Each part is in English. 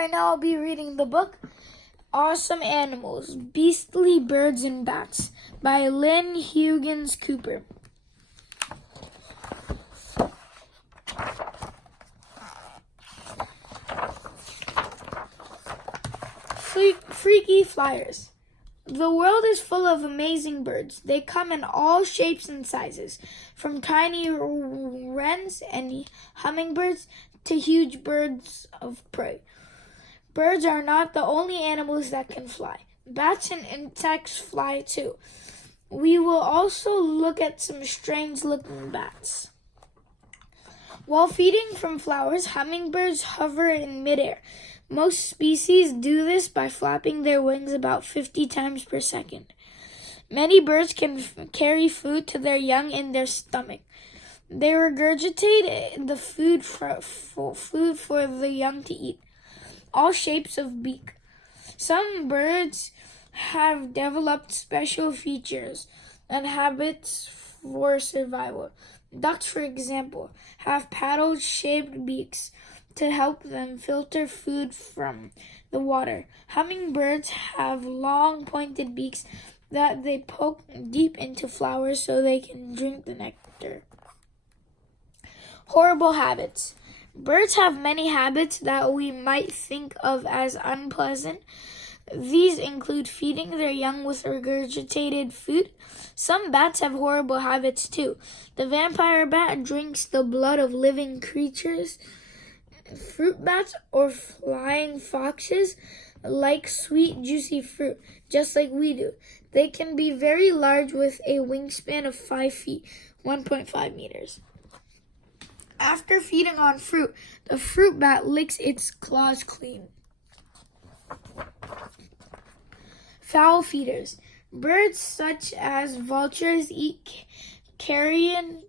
right now I'll be reading the book Awesome Animals, Beastly Birds and Bats by Lynn Huggins-Cooper. Freaky Flyers. The world is full of amazing birds. They come in all shapes and sizes, from tiny wrens and hummingbirds to huge birds of prey. Birds are not the only animals that can fly. Bats and insects fly too. We will also look at some strange-looking bats. While feeding from flowers, hummingbirds hover in midair. Most species do this by flapping their wings about 50 times per second. Many birds can carry food to their young in their stomach. They regurgitate the food for the young to eat. All shapes of beak. Some birds have developed special features and habits for survival. Ducks, for example, have paddle-shaped beaks to help them filter food from the water. Hummingbirds have long pointed beaks that they poke deep into flowers so they can drink the nectar. Horrible habits. Birds have many habits that we might think of as unpleasant. These include feeding their young with regurgitated food. Some bats have horrible habits too. The vampire bat drinks the blood of living creatures. Fruit bats or flying foxes like sweet, juicy fruit, just like we do. They can be very large with a wingspan of 5 feet, 1.5 meters. After feeding on fruit, the fruit bat licks its claws clean. Fowl feeders. Birds such as vultures eat carrion.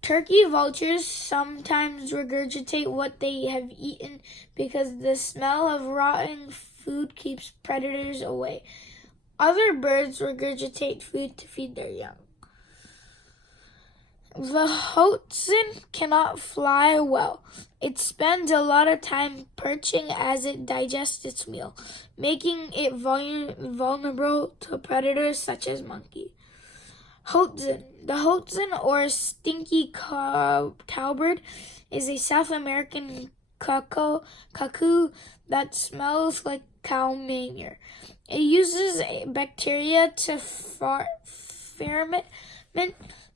Turkey vultures sometimes regurgitate what they have eaten because the smell of rotten food keeps predators away. Other birds regurgitate food to feed their young. The hoatzin cannot fly well. It spends a lot of time perching as it digests its meal, making it vulnerable to predators such as monkeys. Hoatzin. The hoatzin, or stinky cowbird, is a South American cuckoo that smells like cow manure. It uses bacteria to ferment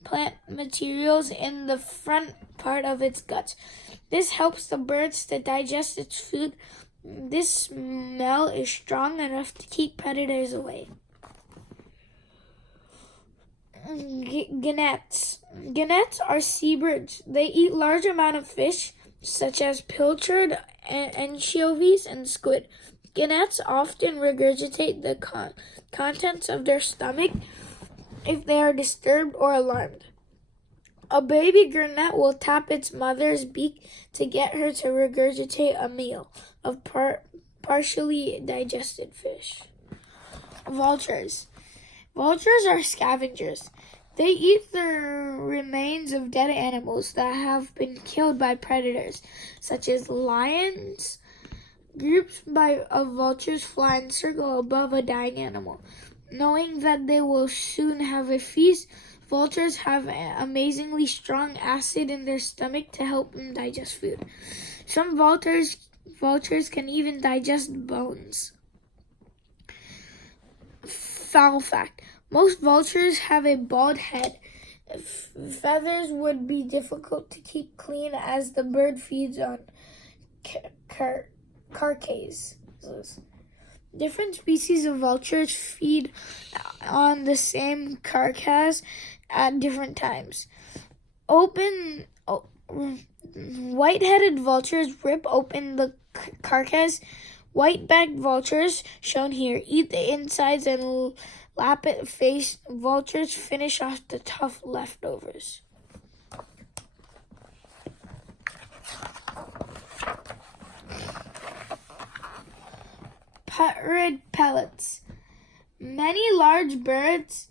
plant materials in the front part of its guts. This helps the birds to digest its food. This smell is strong enough to keep predators away. Gannets. Gannets are seabirds. They eat large amount of fish, such as pilchard, anchovies, and squid. Gannets often regurgitate the contents of their stomach if they are disturbed or alarmed. A baby gannet will tap its mother's beak to get her to regurgitate a meal of partially digested fish. Vultures. Vultures are scavengers. They eat the remains of dead animals that have been killed by predators, such as lions. Groups of vultures fly in circle above a dying animal. Knowing that they will soon have a feast, vultures have amazingly strong acid in their stomach to help them digest food. Some vultures can even digest bones. Fowl fact. Most vultures have a bald head. Feathers would be difficult to keep clean as the bird feeds on carcasses. Different species of vultures feed on the same carcass at different times. White-headed vultures rip open the carcass. White-backed vultures, shown here, eat the insides and lappet-faced vultures finish off the tough leftovers. Putrid pellets. Many large birds,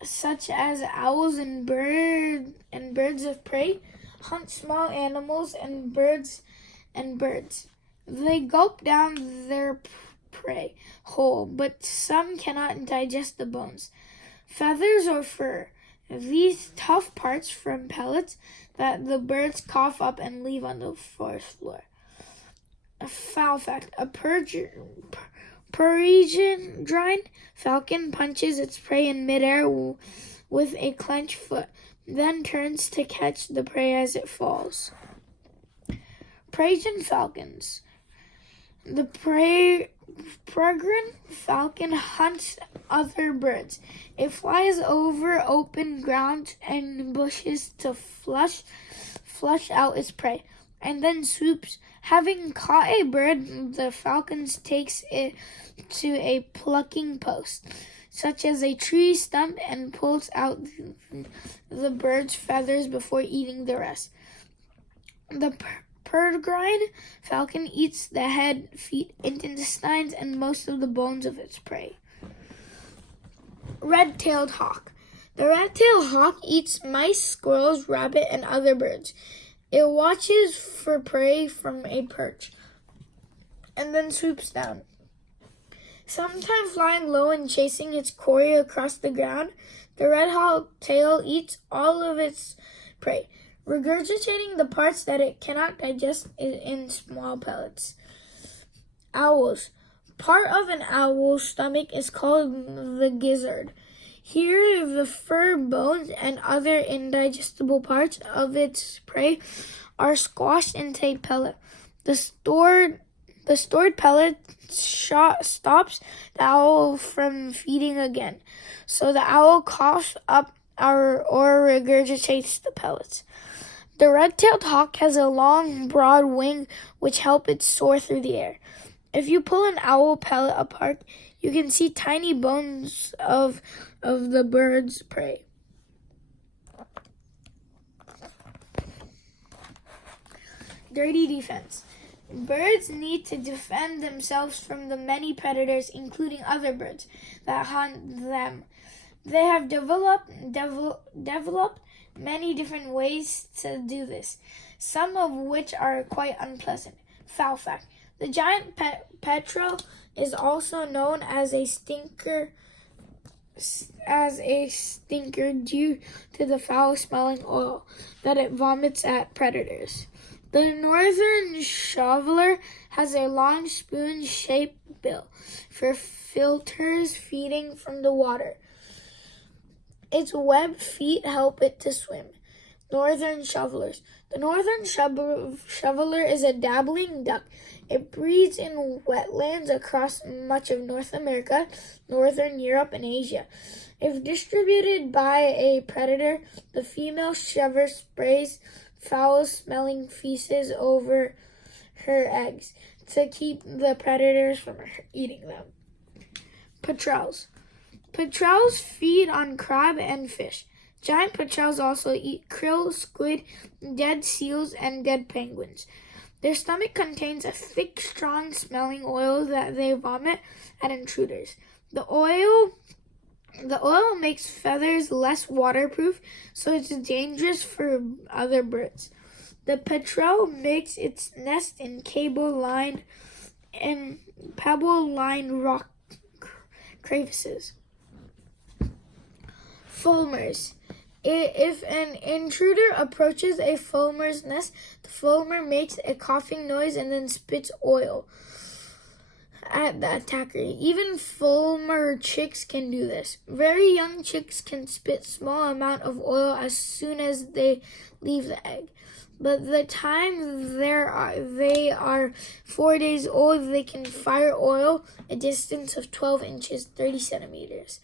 such as owls and birds of prey, hunt small animals and birds. They gulp down their prey whole, but some cannot digest the bones. Feathers or fur. These tough parts from pellets that the birds cough up and leave on the forest floor. A foul fact. A Parisian falcon punches its prey in midair with a clenched foot, then turns to catch the prey as it falls. Parisian falcons. The peregrine falcon hunts other birds. It flies over open ground and bushes to flush out its prey, and then swoops. Having caught a bird, the falcon takes it to a plucking post, such as a tree stump, and pulls out the bird's feathers before eating the rest. The peregrine falcon eats the head, feet, intestines, and most of the bones of its prey. Red-tailed hawk. The red-tailed hawk eats mice, squirrels, rabbit, and other birds. It watches for prey from a perch and then swoops down, sometimes flying low and chasing its quarry across the ground. The red hawk tail eats all of its prey, regurgitating the parts that it cannot digest in small pellets. Owls. Part of an owl's stomach is called the gizzard. Here, the fur, bones, and other indigestible parts of its prey are squashed into a pellet. The stored pellet stops the owl from feeding again, so the owl coughs up or regurgitates the pellets. The red-tailed hawk has a long, broad wing which help it soar through the air. If you pull an owl pellet apart, you can see tiny bones of the bird's prey. Dirty defense. Birds need to defend themselves from the many predators, including other birds, that hunt them. They have developed many different ways to do this, some of which are quite unpleasant. Foul fact. The giant petrel is also known as a stinker due to the foul-smelling oil that it vomits at predators. The northern shoveler has a long spoon-shaped bill for filters feeding from the water. Its webbed feet help it to swim. Northern shovelers. The northern shoveler is a dabbling duck. It breeds in wetlands across much of North America, northern Europe, and Asia. If distributed by a predator, the female shoveler sprays foul-smelling feces over her eggs to keep the predators from eating them. Petrels. Petrels feed on crab and fish. Giant petrels also eat krill, squid, dead seals, and dead penguins. Their stomach contains a thick, strong-smelling oil that they vomit at intruders. The oil makes feathers less waterproof, so it's dangerous for other birds. The petrel makes its nest in pebble-lined rock crevices. Fulmars. If an intruder approaches a fulmar's nest, the fulmar makes a coughing noise and then spits oil at the attacker. Even fulmar chicks can do this. Very young chicks can spit small amount of oil as soon as they leave the egg. But the time they are 4 days old, they can fire oil a distance of 12 inches, 30 centimeters.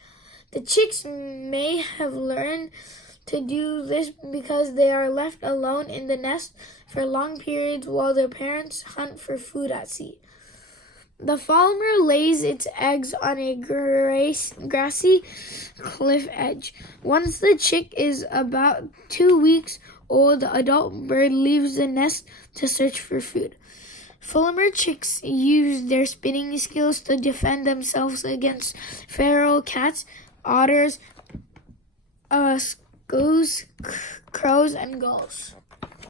The chicks may have learned to do this because they are left alone in the nest for long periods while their parents hunt for food at sea. The fulmar lays its eggs on a grassy cliff edge. Once the chick is about 2 weeks old, the adult bird leaves the nest to search for food. Fulmar chicks use their spitting skills to defend themselves against feral cats, otters, crows, and gulls.